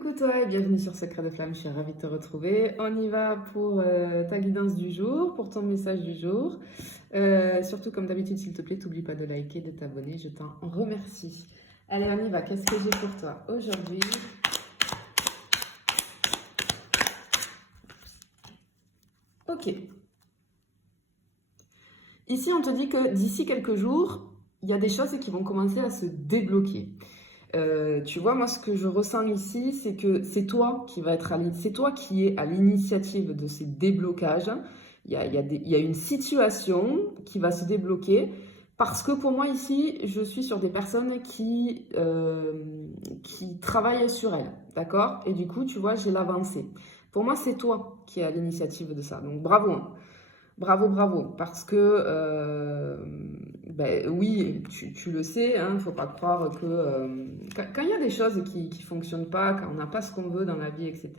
Coucou toi et bienvenue sur Secret de Flamme, je suis ravie de te retrouver. On y va pour ta guidance du jour, pour ton message du jour. Surtout comme d'habitude, s'il te plaît, t'oublie pas de liker, de t'abonner, je t'en remercie. Allez, on y va, qu'est-ce que j'ai pour toi aujourd'hui? Ok. Ici, on te dit que d'ici quelques jours, il y a des choses qui vont commencer à se débloquer. Tu vois, moi, ce que je ressens ici, c'est que c'est toi qui va être c'est toi qui es à l'initiative de ces déblocages. Il y a une situation qui va se débloquer parce que pour moi ici, je suis sur des personnes qui travaillent sur elles, d'accord? Et du coup, tu vois, j'ai l'avancée. Pour moi, c'est toi qui es à l'initiative de ça. Donc, bravo, hein. Bravo, bravo, parce que, ben, oui, tu le sais, il ne faut pas croire que quand il y a des choses qui ne fonctionnent pas, quand on n'a pas ce qu'on veut dans la vie, etc.,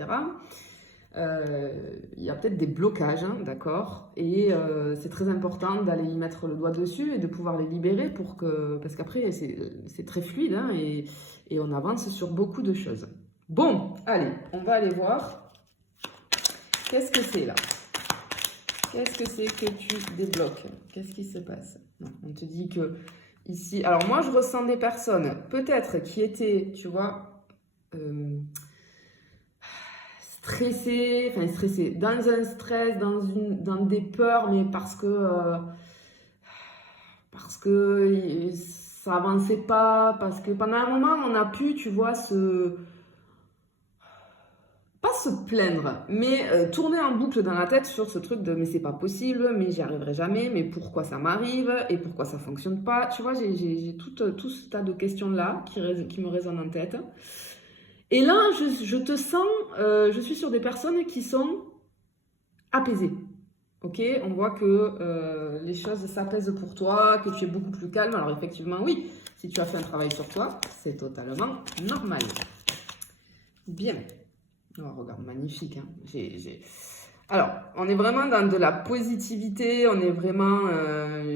il y a peut-être des blocages, hein, d'accord? Et c'est très important d'aller y mettre le doigt dessus et de pouvoir les libérer parce qu'après, c'est très fluide hein, et on avance sur beaucoup de choses. Bon, allez, on va aller voir. Qu'est-ce que c'est là? Qu'est-ce que c'est que tu débloques? Qu'est-ce qui se passe? Non, on te dit que ici... Alors moi, je ressens des personnes, peut-être, qui étaient, tu vois, stressées, dans un stress, dans des peurs, mais parce que ça avançait pas, parce que pendant un moment, on a pu, tu vois, pas se plaindre, mais tourner en boucle dans la tête sur ce truc de mais c'est pas possible, mais j'y arriverai jamais, mais pourquoi ça m'arrive et pourquoi ça fonctionne pas. Tu vois, j'ai tout ce tas de questions-là qui me résonnent en tête. Et là, je te sens, je suis sur des personnes qui sont apaisées. Ok, on voit que les choses s'apaisent pour toi, que tu es beaucoup plus calme. Alors effectivement, oui, si tu as fait un travail sur toi, c'est totalement normal. Bien. Oh, regarde, magnifique. Hein. Alors, on est vraiment dans de la positivité. On est vraiment...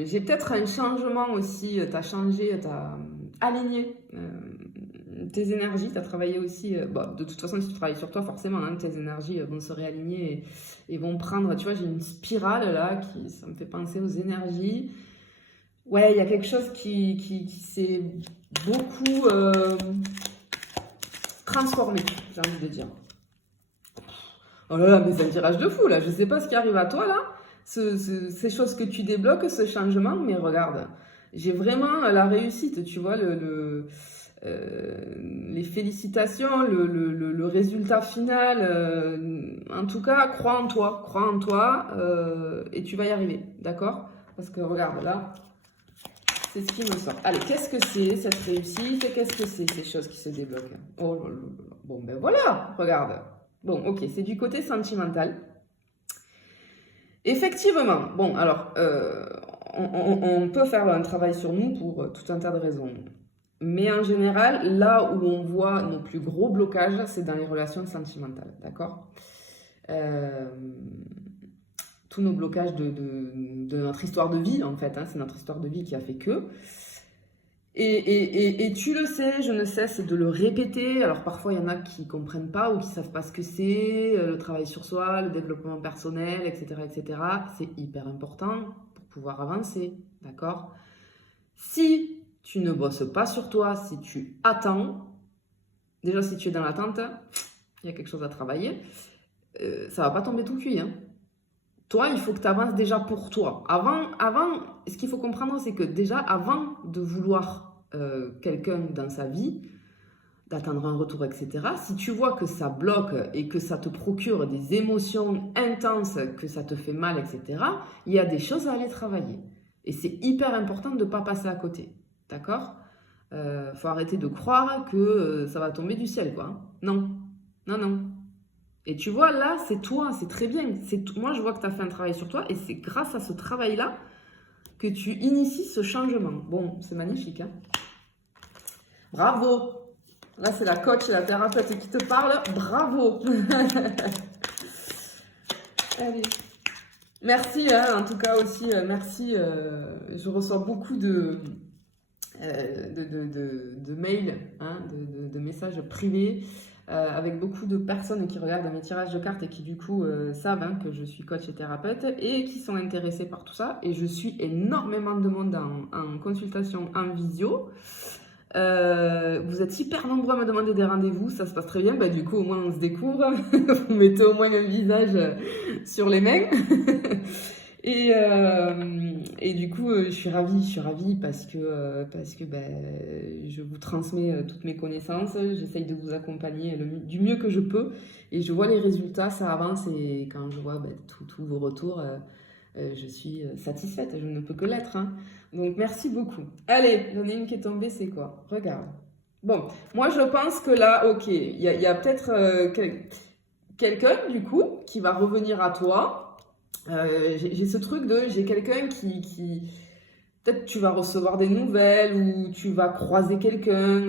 j'ai peut-être un changement aussi. Tu as changé, tu as aligné tes énergies. Tu as travaillé aussi... bon, de toute façon, si tu travailles sur toi, forcément, hein, tes énergies vont se réaligner et vont prendre... Tu vois, j'ai une spirale là ça me fait penser aux énergies. Ouais, il y a quelque chose qui s'est beaucoup transformé, j'ai envie de dire. Oh là là, mais c'est un tirage de fou là, je sais pas ce qui arrive à toi là, ces choses que tu débloques, ce changement, mais regarde, j'ai vraiment la réussite, tu vois, les félicitations, le résultat final, en tout cas, crois en toi, et tu vas y arriver, d'accord? Parce que regarde là, c'est ce qui me sort. Allez, qu'est-ce que c'est cette réussite? Qu'est-ce que c'est ces choses qui se débloquent? Oh là là là. Bon ben voilà, regarde. Bon, ok, c'est du côté sentimental. Effectivement, bon, alors, on peut faire un travail sur nous pour tout un tas de raisons. Mais en général, là où on voit nos plus gros blocages, c'est dans les relations sentimentales, d'accord? Tous nos blocages de notre histoire de vie, en fait, hein, c'est notre histoire de vie qui a fait que... Et tu le sais, je ne cesse de le répéter. Alors parfois, il y en a qui ne comprennent pas ou qui ne savent pas ce que c'est, le travail sur soi, le développement personnel, etc., etc. C'est hyper important pour pouvoir avancer, d'accord? Si tu ne bosses pas sur toi, si tu attends, déjà si tu es dans l'attente, il y a quelque chose à travailler, ça ne va pas tomber tout cuit, hein. Toi, il faut que tu avances déjà pour toi. Ce qu'il faut comprendre, c'est que déjà, avant de vouloir quelqu'un dans sa vie, d'attendre un retour, etc., si tu vois que ça bloque et que ça te procure des émotions intenses, que ça te fait mal, etc., il y a des choses à aller travailler. Et c'est hyper important de ne pas passer à côté. D'accord? Faut arrêter de croire que ça va tomber du ciel, quoi. Non. Non, non. Et tu vois, là, c'est toi, c'est très bien. Moi, je vois que tu as fait un travail sur toi et c'est grâce à ce travail-là que tu inities ce changement. Bon, c'est magnifique. Hein. Bravo. Là, c'est la coach, la thérapeute qui te parle. Bravo. Allez. Merci, hein, en tout cas aussi, merci. Je reçois beaucoup de mails, hein, de messages privés. avec beaucoup de personnes qui regardent mes tirages de cartes et qui du coup savent hein, que je suis coach et thérapeute et qui sont intéressés par tout ça. Et je suis énormément de monde en consultation en visio. Vous êtes hyper nombreux à me demander des rendez-vous, ça se passe très bien. Bah, du coup, au moins, on se découvre. Vous mettez au moins un visage sur les mains. Et du coup, je suis ravie parce que je vous transmets toutes mes connaissances. J'essaye de vous accompagner du mieux que je peux. Et je vois les résultats, ça avance. Et quand je vois tous vos retours, je suis satisfaite. Je ne peux que l'être. Hein. Donc, merci beaucoup. Allez, j'en ai une qui est tombée, c'est quoi? Regarde. Bon, moi, je pense que là, ok, il y a peut-être quelqu'un, du coup, qui va revenir à toi. J'ai ce truc j'ai quelqu'un qui peut-être tu vas recevoir des nouvelles ou tu vas croiser quelqu'un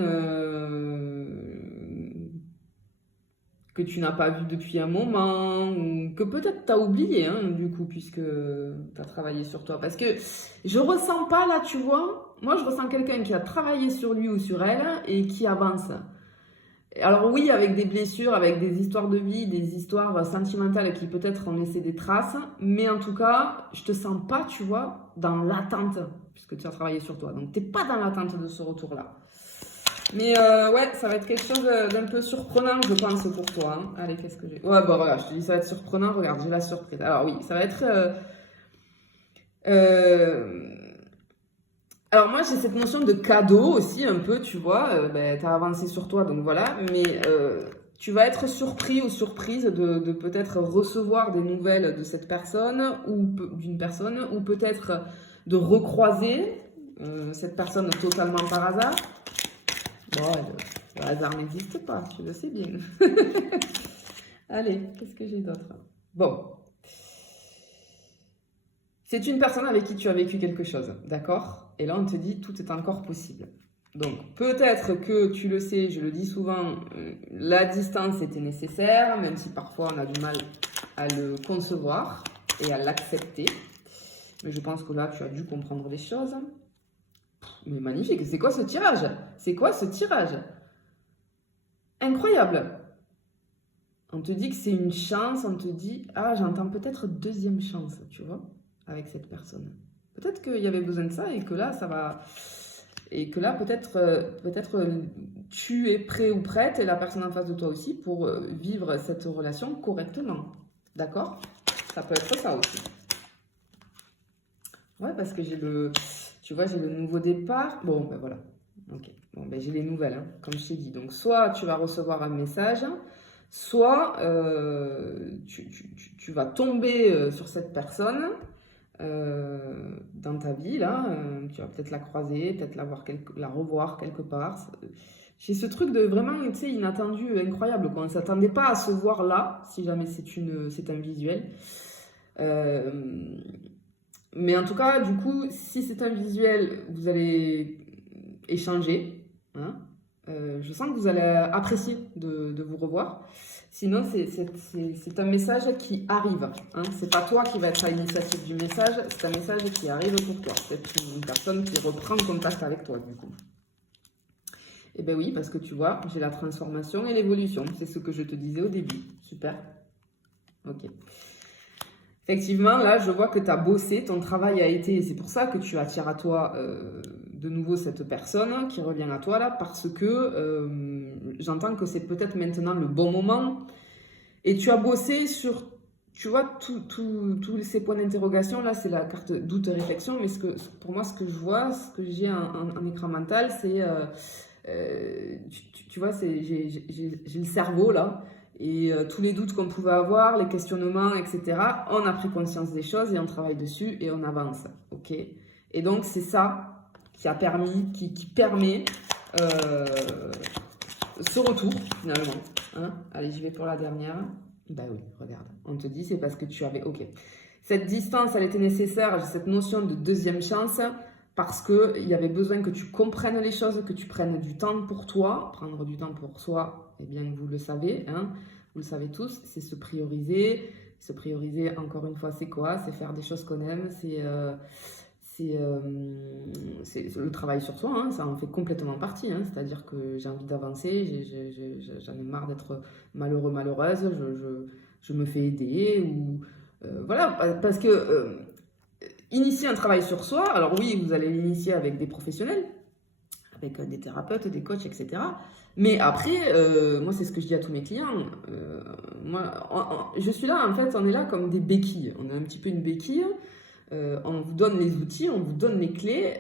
que tu n'as pas vu depuis un moment ou que peut-être tu as oublié hein, du coup puisque tu as travaillé sur toi parce que je ressens pas là tu vois moi je ressens quelqu'un qui a travaillé sur lui ou sur elle et qui avance. Alors oui, avec des blessures, avec des histoires de vie, des histoires sentimentales qui peut-être ont laissé des traces, mais en tout cas, je te sens pas, tu vois, dans l'attente, puisque tu as travaillé sur toi. Donc, tu n'es pas dans l'attente de ce retour-là. Mais ouais, ça va être quelque chose d'un peu surprenant, je pense, pour toi. Hein. Allez, qu'est-ce que j'ai... Ouais, bon, regarde, je te dis, ça va être surprenant. Regarde, j'ai la surprise. Alors oui, ça va être... Alors moi j'ai cette notion de cadeau aussi un peu, tu vois, tu as avancé sur toi donc voilà, mais tu vas être surpris ou surprise de peut-être recevoir des nouvelles de cette personne ou d'une personne ou peut-être de recroiser cette personne totalement par hasard. Bon, le hasard n'existe pas, tu le sais bien. Allez, qu'est-ce que j'ai d'autre? Bon. C'est une personne avec qui tu as vécu quelque chose, d'accord? Et là, on te dit tout est encore possible. Donc, peut-être que tu le sais, je le dis souvent, la distance était nécessaire, même si parfois on a du mal à le concevoir et à l'accepter. Mais je pense que là, tu as dû comprendre les choses. Mais magnifique, c'est quoi ce tirage? C'est quoi ce tirage? Incroyable! On te dit que c'est une chance, on te dit, ah, j'entends peut-être deuxième chance, tu vois, avec cette personne. Peut-être qu'il y avait besoin de ça et que là, ça va... Et que là, peut-être tu es prêt ou prête, et la personne en face de toi aussi, pour vivre cette relation correctement. D'accord? Ça peut être ça aussi. Ouais, parce que j'ai le... Tu vois, j'ai le nouveau départ. Bon, ben voilà. Ok. Bon, ben j'ai les nouvelles, hein, comme je t'ai dit. Donc, soit tu vas recevoir un message, soit tu vas tomber sur cette personne dans ta vie, là, tu vas peut-être la croiser, peut-être la revoir quelque part. J'ai ce truc de vraiment, tu sais, inattendu, incroyable, quoi. On ne s'attendait pas à se voir là, si jamais c'est un visuel. Mais en tout cas, du coup, si c'est un visuel, vous allez échanger. Hein. Je sens que vous allez apprécier de vous revoir. Sinon, c'est un message qui arrive. Hein. C'est pas toi qui va être à l'initiative du message, c'est un message qui arrive pour toi. C'est une personne qui reprend contact avec toi, du coup. Eh bien oui, parce que tu vois, j'ai la transformation et l'évolution. C'est ce que je te disais au début. Super. Ok. Effectivement, là, je vois que tu as bossé, ton travail a été, et c'est pour ça que tu attires à toi de nouveau cette personne qui revient à toi là, parce que j'entends que c'est peut-être maintenant le bon moment. Et tu as bossé sur, tu vois, tous ces points d'interrogation. Là, c'est la carte doute réflexion, mais pour moi, ce que je vois, ce que j'ai en écran mental, c'est, tu vois, j'ai le cerveau là. Et tous les doutes qu'on pouvait avoir, les questionnements, etc., on a pris conscience des choses et on travaille dessus et on avance. Ok. Et donc, c'est ça qui a permis, qui permet ce retour, finalement. Hein. Allez, j'y vais pour la dernière. Ben oui, regarde. On te dit, c'est parce que tu avais... Ok. Cette distance, elle était nécessaire. J'ai cette notion de deuxième chance parce qu'il y avait besoin que tu comprennes les choses, que tu prennes du temps pour toi. Prendre du temps pour soi, eh bien, vous le savez, hein, vous le savez tous, c'est se prioriser. Se prioriser, encore une fois, c'est quoi? C'est faire des choses qu'on aime, c'est le travail sur soi, hein, ça en fait complètement partie. Hein, c'est-à-dire que j'ai envie d'avancer, j'en ai marre d'être malheureux, malheureuse, je me fais aider. Ou, voilà, parce que initier un travail sur soi, alors oui, vous allez l'initier avec des professionnels, avec des thérapeutes, des coachs, etc. Mais après, moi, c'est ce que je dis à tous mes clients. Je suis là, en fait, on est là comme des béquilles. On est un petit peu une béquille. On vous donne les outils, on vous donne les clés,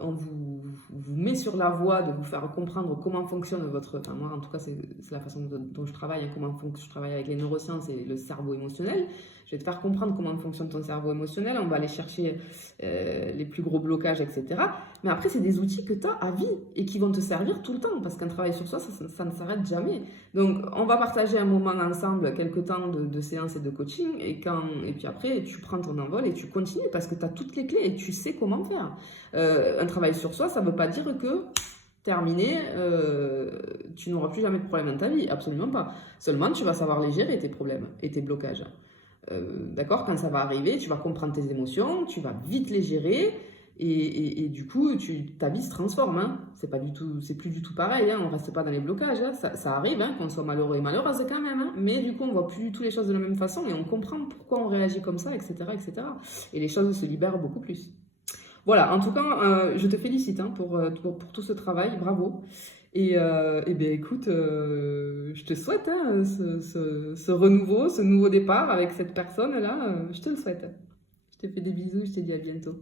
on vous met sur la voie de vous faire comprendre comment fonctionne votre... Enfin, moi, en tout cas, c'est la façon dont je travaille, hein, je travaille avec les neurosciences et le cerveau émotionnel. Je vais te faire comprendre comment fonctionne ton cerveau émotionnel, on va aller chercher les plus gros blocages, etc. Mais après, c'est des outils que tu as à vie et qui vont te servir tout le temps, parce qu'un travail sur soi, ça ne s'arrête jamais. Donc, on va partager un moment ensemble, quelques temps de séances et de coaching, et puis après, tu prends ton envol et tu continues, parce que tu as toutes les clés et tu sais comment faire. Un travail sur soi, ça ne veut pas dire que terminé, tu n'auras plus jamais de problème dans ta vie, absolument pas. Seulement, tu vas savoir les gérer, tes problèmes et tes blocages. D'accord, quand ça va arriver, tu vas comprendre tes émotions, tu vas vite les gérer et du coup, ta vie se transforme. Hein. C'est plus du tout pareil. Hein. On reste pas dans les blocages. Hein. Ça arrive hein, qu'on soit malheureux et malheureuse quand même. Hein. Mais du coup, on voit plus du tout les choses de la même façon et on comprend pourquoi on réagit comme ça, etc., etc. Et les choses se libèrent beaucoup plus. Voilà, en tout cas, je te félicite hein, pour tout ce travail, bravo. Et bien écoute, je te souhaite hein, ce renouveau, ce nouveau départ avec cette personne-là, je te le souhaite. Je te fais des bisous, je te dis à bientôt.